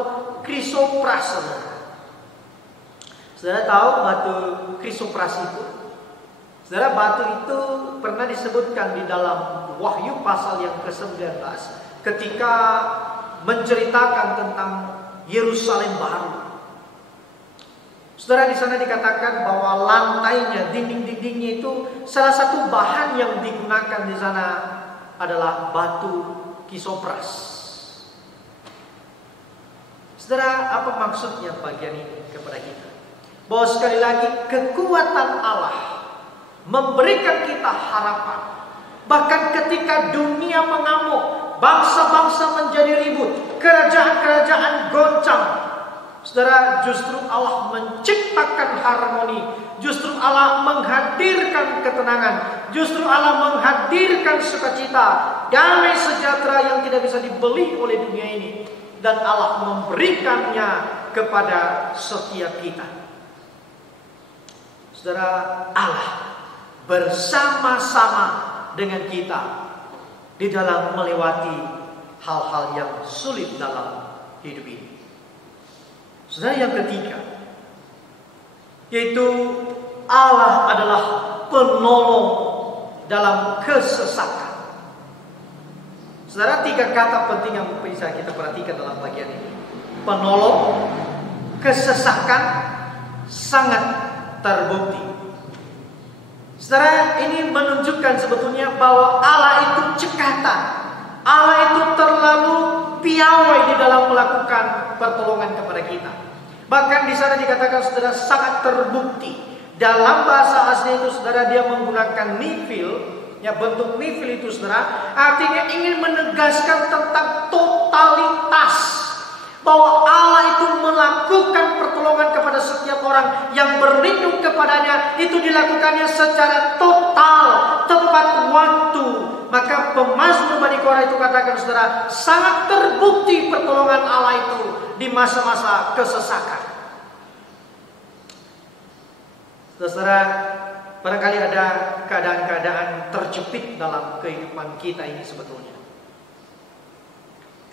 krisopras. Saudara tahu batu krisopras itu? Saudara, batu itu pernah disebutkan di dalam Wahyu pasal yang ke-19 ketika menceritakan tentang Yerusalem baru. Saudara, di sana dikatakan bahwa lantainya, dinding-dindingnya itu salah satu bahan yang digunakan di sana adalah batu krisopras. Saudara, apa maksudnya bagian ini kepada kita? Bahwa sekali lagi kekuatan Allah memberikan kita harapan. Bahkan ketika dunia mengamuk, bangsa-bangsa menjadi ribut, kerajaan-kerajaan goncang, saudara, justru Allah menciptakan harmoni, justru Allah menghadirkan ketenangan, justru Allah menghadirkan sukacita, damai sejahtera yang tidak bisa dibeli oleh dunia ini, dan Allah memberikannya kepada setiap kita. Saudara, Allah bersama-sama dengan kita di dalam melewati hal-hal yang sulit dalam hidup ini. Saudara, yang ketiga, yaitu Allah adalah penolong dalam kesesakan. Saudara, 3 kata penting yang bisa kita perhatikan dalam bagian ini: penolong, kesesakan, sangat terbukti. Saudara, ini menunjukkan sebetulnya bahwa Allah itu cekatan, Allah itu terlalu piawai di dalam melakukan pertolongan kepada kita. Bahkan di sana dikatakan, saudara, sangat terbukti. Dalam bahasa asli itu, saudara, dia menggunakan nifil. Ya, bentuk nifil itu, saudara, artinya ingin menegaskan tentang totalitas, bahwa Allah itu melakukan pertolongan kepada setiap orang yang berlindung kepadanya. Itu dilakukannya secara total, tepat waktu. Maka pemazmur Bani Korah itu katakan, saudara, sangat terbukti pertolongan Allah itu di masa-masa kesesakan. Saudara, barangkali ada keadaan-keadaan terjepit dalam kehidupan kita ini sebetulnya.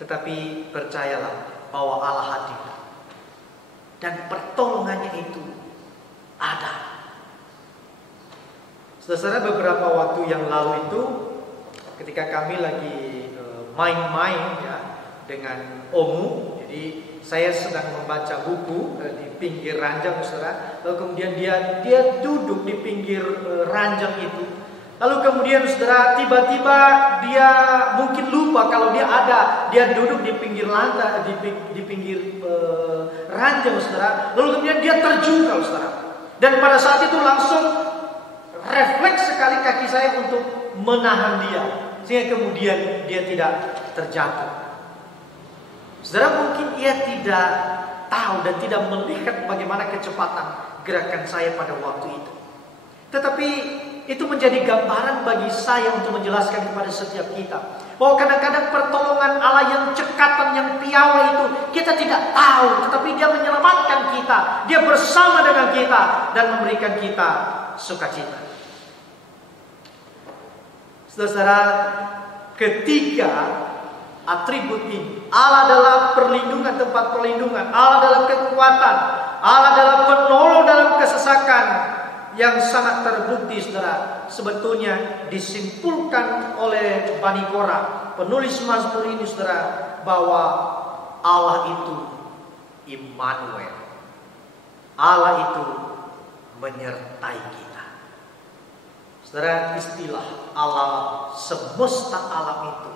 Tetapi percayalah bahwa Allah hadir, dan pertolongannya itu ada. Saudara, beberapa waktu yang lalu itu, ketika kami lagi main-main ya dengan Omu, jadi saya sedang membaca buku di pinggir ranjang, saudara. Lalu kemudian dia duduk di pinggir ranjang itu. Lalu kemudian, saudara, tiba-tiba dia mungkin lupa kalau dia duduk di pinggir lantai, di pinggir ranjang, saudara. Lalu kemudian dia terjungkal, saudara. Dan pada saat itu langsung refleks sekali kaki saya untuk menahan dia, sehingga kemudian dia tidak terjatuh. Saudara, mungkin ia tidak tahu dan tidak melihat bagaimana kecepatan gerakan saya pada waktu itu. Tetapi itu menjadi gambaran bagi saya untuk menjelaskan kepada setiap kita bahwa kadang-kadang pertolongan Allah yang cekatan, yang piawai itu kita tidak tahu, tetapi Dia menyelamatkan kita, Dia bersama dengan kita dan memberikan kita sukacita. Saudara, ketiga atribut ini, Allah adalah perlindungan, tempat perlindungan, Allah adalah kekuatan, Allah adalah penolong dalam kesesakan, yang sangat terbukti, saudara, sebetulnya disimpulkan oleh Bani Korah, penulis Mazmur ini, saudara, bahwa Allah itu Immanuel, Allah itu menyertai kita. Saudara, istilah Allah semesta alam itu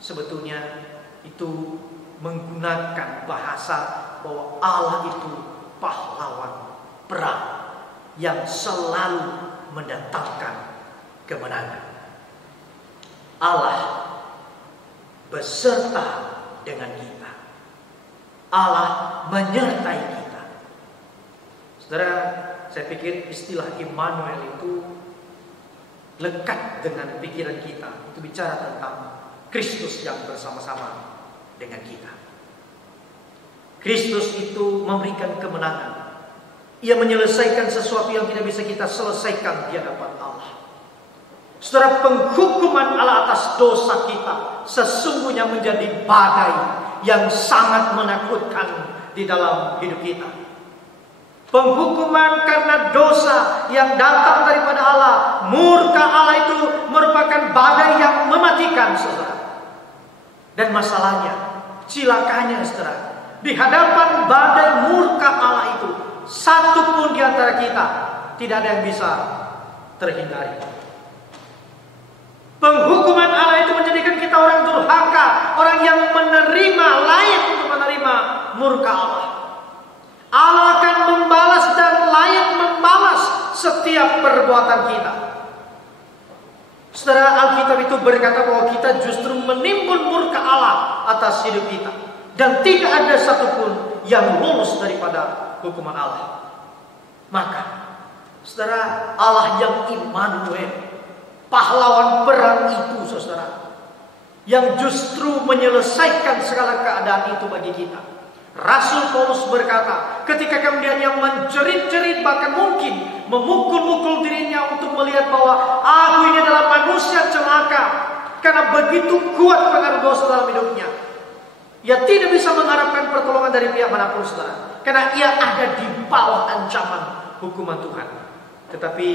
sebetulnya itu menggunakan bahasa bahwa Allah itu pahlawan perang yang selalu mendatangkan kemenangan. Allah beserta dengan kita, Allah menyertai kita. Saudara, saya pikir istilah Immanuel itu lekat dengan pikiran kita. Itu bicara tentang Kristus yang bersama-sama dengan kita. Kristus itu memberikan kemenangan. Ia menyelesaikan sesuatu yang tidak bisa kita selesaikan di hadapan Allah. Saudara, penghukuman Allah atas dosa kita sesungguhnya menjadi badai yang sangat menakutkan di dalam hidup kita. Penghukuman karena dosa yang datang daripada Allah, murka Allah itu merupakan badai yang mematikan, saudara. Dan masalahnya, cilakanya, saudara, di hadapan badai murka Allah itu, satu pun di antara kita tidak ada yang bisa terhindari. Penghukuman Allah itu menjadikan kita orang durhaka, orang yang menerima, layak untuk menerima murka Allah. Allah akan membalas dan layak membalas setiap perbuatan kita. Saudara, Alkitab itu berkata bahwa kita justru menimbun murka Allah atas hidup kita. Dan tidak ada satupun yang lulus daripada hukuman Allah. Maka, saudara, Allah yang Immanuel, pahlawan perang itu, saudara, yang justru menyelesaikan segala keadaan itu bagi kita. Rasul Paulus berkata, ketika kemudian yang menjerit-jerit, bahkan mungkin memukul-mukul dirinya untuk melihat bahwa aku ini adalah manusia celaka, karena begitu kuat pengaruh dosa dalam hidupnya, ia tidak bisa mengharapkan pertolongan dari pihak manapun, saudara, karena ia ada di bawah ancaman hukuman Tuhan. Tetapi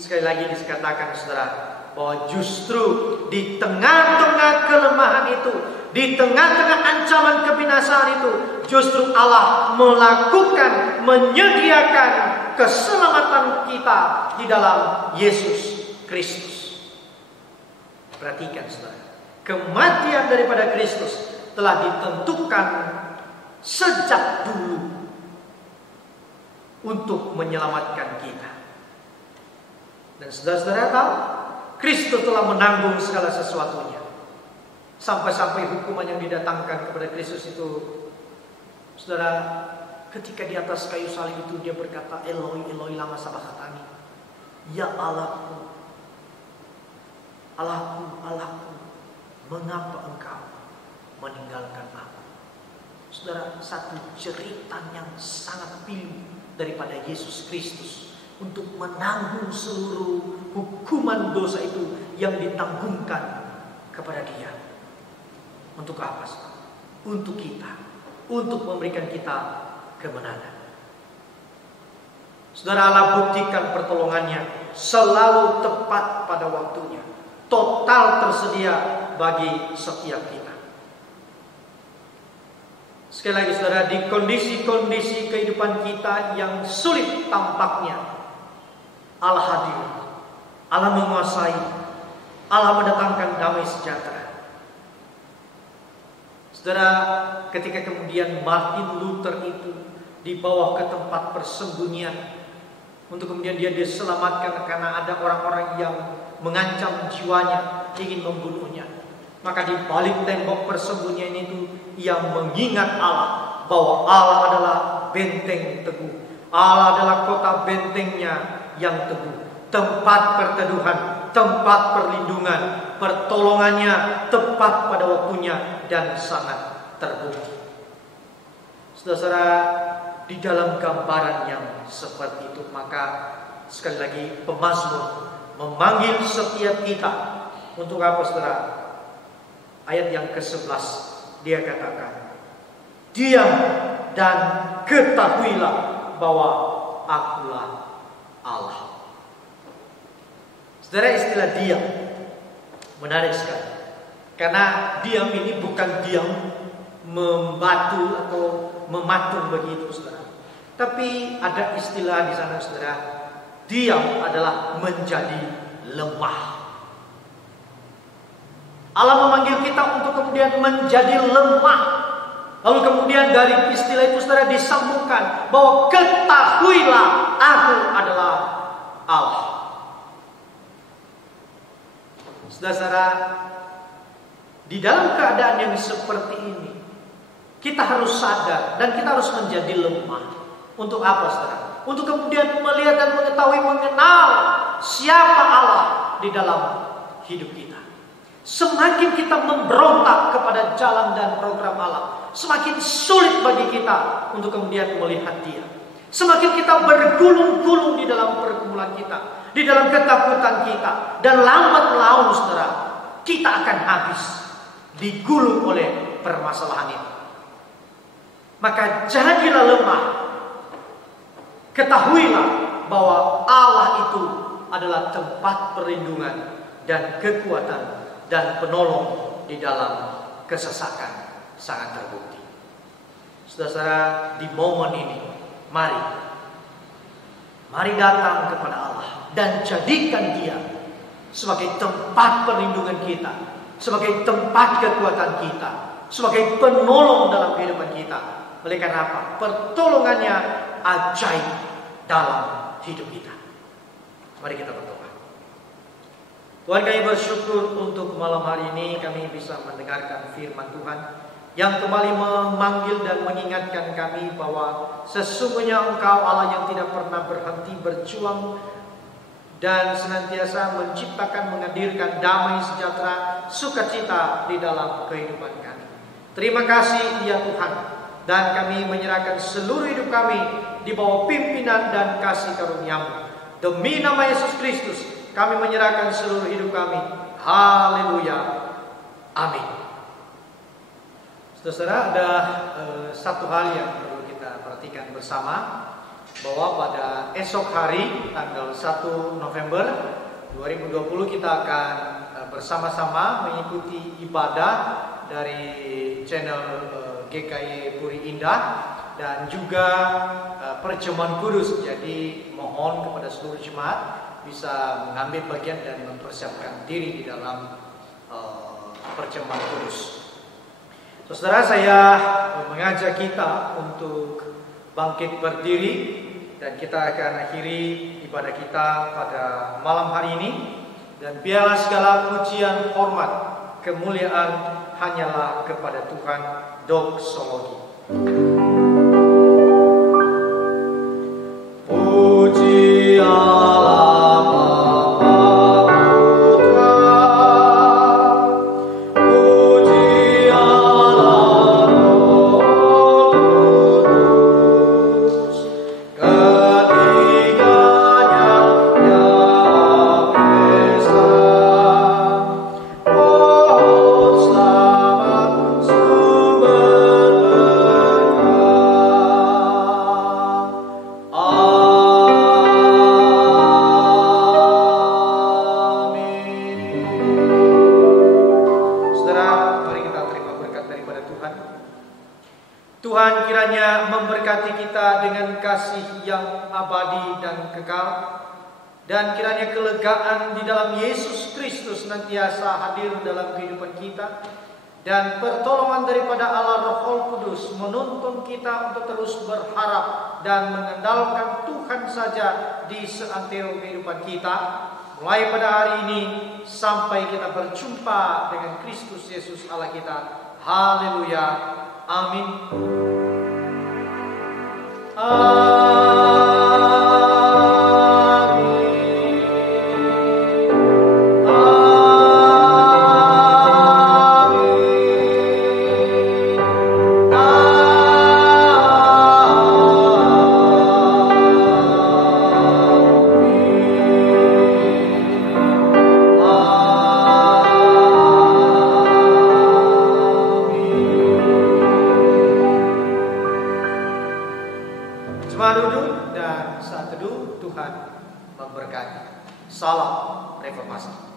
sekali lagi dikatakan, saudara, bahwa justru di tengah-tengah kelemahan itu, di tengah-tengah ancaman kebinasaan itu, justru Allah melakukan, menyediakan keselamatan kita di dalam Yesus Kristus. Perhatikan, saudara, kematian daripada Kristus telah ditentukan sejak dulu untuk menyelamatkan kita. Dan saudara-saudara tahu, Kristus telah menanggung segala sesuatunya. Sampai-sampai hukuman yang didatangkan kepada Kristus itu, saudara, ketika di atas kayu salib itu dia berkata, Eloi, Eloi, lama sabachthani. Ya Allahku, Allahku, Allahku, mengapa engkau meninggalkan aku? Saudara, satu jeritan yang sangat pilu daripada Yesus Kristus untuk menanggung seluruh hukuman dosa itu yang ditanggungkan kepada dia. Untuk apa? Untuk kita, untuk memberikan kita kemenangan. Saudara, Allah buktikan pertolongannya selalu tepat pada waktunya, total tersedia bagi setiap kita. Sekali lagi, saudara, di kondisi-kondisi kehidupan kita yang sulit tampaknya, Allah hadir, Allah menguasai, Allah mendatangkan damai sejahtera. Saudara, ketika kemudian Martin Luther itu dibawa ke tempat persembunyian untuk kemudian dia diselamatkan karena ada orang-orang yang mengancam jiwanya, ingin membunuhnya, maka di balik tembok persembunyian itu ia mengingat Allah, bahwa Allah adalah benteng teguh, Allah adalah kota bentengnya yang teguh, tempat perteduhan, tempat perlindungan, pertolongannya tepat pada waktunya dan sangat terbukti. Saudara-saudara, di dalam gambaran yang seperti itu, maka sekali lagi pemazmur memanggil setiap kita untuk apa, saudara? Ayat yang ke-11 dia katakan, diam dan ketahuilah bahwa akulah Allah. Saudara, istilah diam menarik sekali, karena diam ini bukan diam membatu atau mematung begitu, saudara. Tapi ada istilah di sana, saudara. Diam adalah menjadi lemah. Allah memanggil kita untuk kemudian menjadi lemah. Lalu kemudian dari istilah itu, saudara, disambungkan bahwa ketahuilah aku adalah Allah. Saudara, di dalam keadaan yang seperti ini, kita harus sadar dan kita harus menjadi lemah. Untuk apa, saudara? Untuk kemudian melihat dan mengetahui, mengenal siapa Allah di dalam hidup kita. Semakin kita memberontak kepada jalan dan program Allah, semakin sulit bagi kita untuk kemudian melihat Dia. Semakin kita bergulung-gulung di dalam pergumulan kita, di dalam ketakutan kita, dan lambat laun saudara, kita akan habis digulung oleh permasalahan itu. Maka jadilah lemah. Ketahuilah bahwa Allah itu adalah tempat perlindungan dan kekuatan dan penolong di dalam kesesakan sangat terbukti. Saudara-saudara, di momen ini Mari datang kepada Allah dan jadikan Dia sebagai tempat perlindungan kita, sebagai tempat kekuatan kita, sebagai penolong dalam kehidupan kita. Oleh karena apa? Pertolongannya ajaib dalam hidup kita. Mari kita berdoa. Tuhan, kami bersyukur untuk malam hari ini kami bisa mendengarkan firman Tuhan yang kembali memanggil dan mengingatkan kami bahwa sesungguhnya Engkau Allah yang tidak pernah berhenti berjuang dan senantiasa menciptakan, menghadirkan damai sejahtera, sukacita di dalam kehidupan kami. Terima kasih ya Tuhan, dan kami menyerahkan seluruh hidup kami di bawah pimpinan dan kasih karunia-Mu. Demi nama Yesus Kristus kami menyerahkan seluruh hidup kami. Haleluya. Amin. Saudara, ada satu hal yang perlu kita perhatikan bersama, bahwa pada esok hari tanggal 1 November 2020 kita akan bersama-sama mengikuti ibadah dari channel GKY Puri Indah dan juga perjamuan kudus. Jadi mohon kepada seluruh jemaat bisa mengambil bagian dan mempersiapkan diri di dalam perjamuan kudus. Saudara, saya mengajak kita untuk bangkit berdiri dan kita akan akhiri ibadah kita pada malam hari ini. Dan biarlah segala pujian, hormat, kemuliaan hanyalah kepada Tuhan. Doksologi. Puji Allah. Dan kiranya kelegaan di dalam Yesus Kristus senantiasa hadir dalam kehidupan kita. Dan pertolongan daripada Allah Roh Kudus menuntun kita untuk terus berharap dan mengandalkan Tuhan saja di seantero kehidupan kita. Mulai pada hari ini sampai kita berjumpa dengan Kristus Yesus Allah kita. Haleluya. Amin. Salam Reformasi.